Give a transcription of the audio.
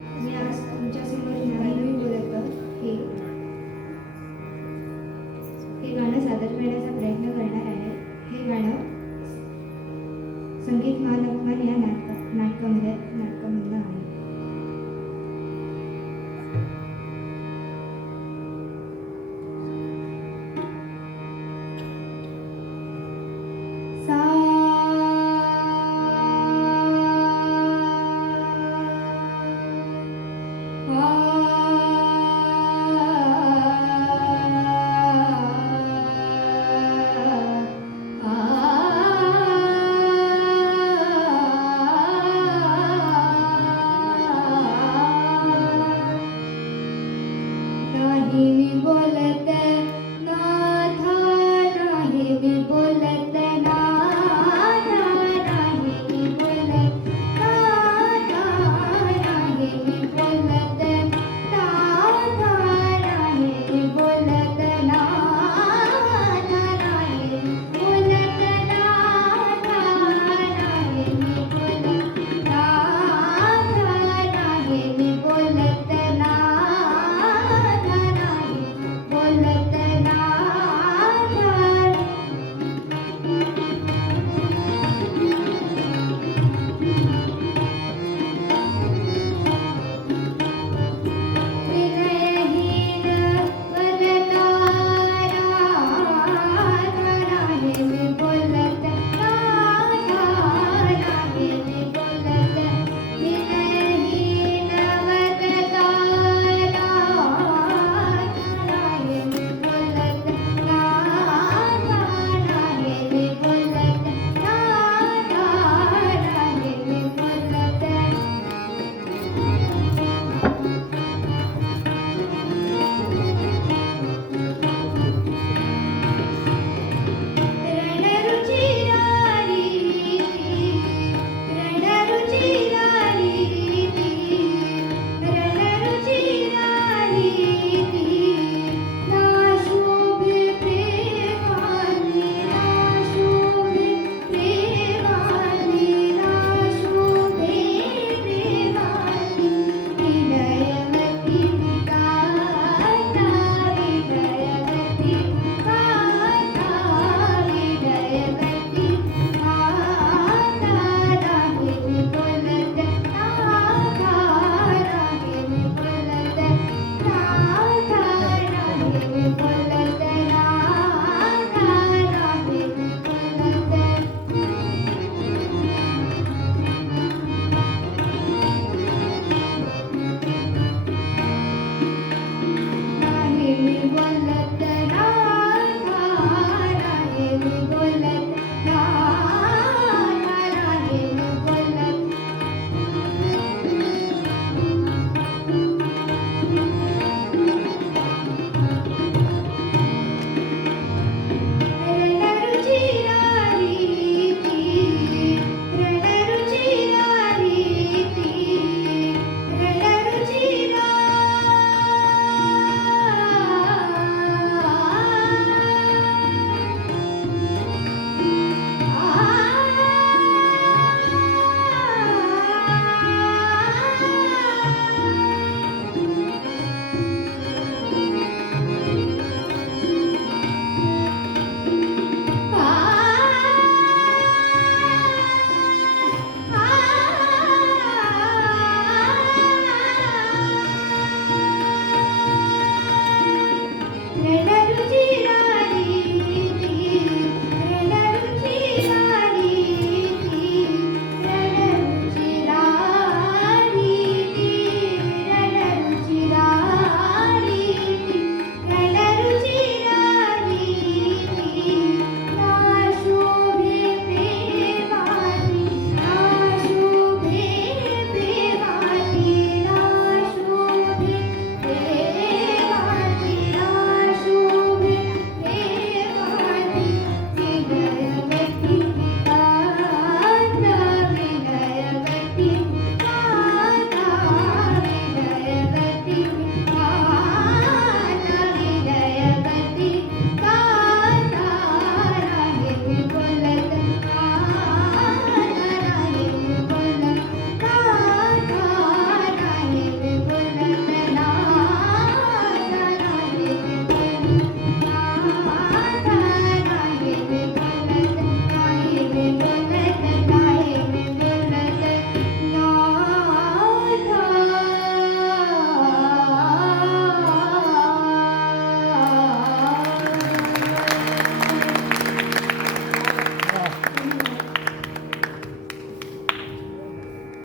मी आज तुमच्यासमोर नवीन बोलत हे हे गाणं सादर करण्याचा प्रयत्न करणार आहे. हे गाणं संगीत महालक्ष्मण या नाटक नाटकामध्ये नाटकामधलं आहे.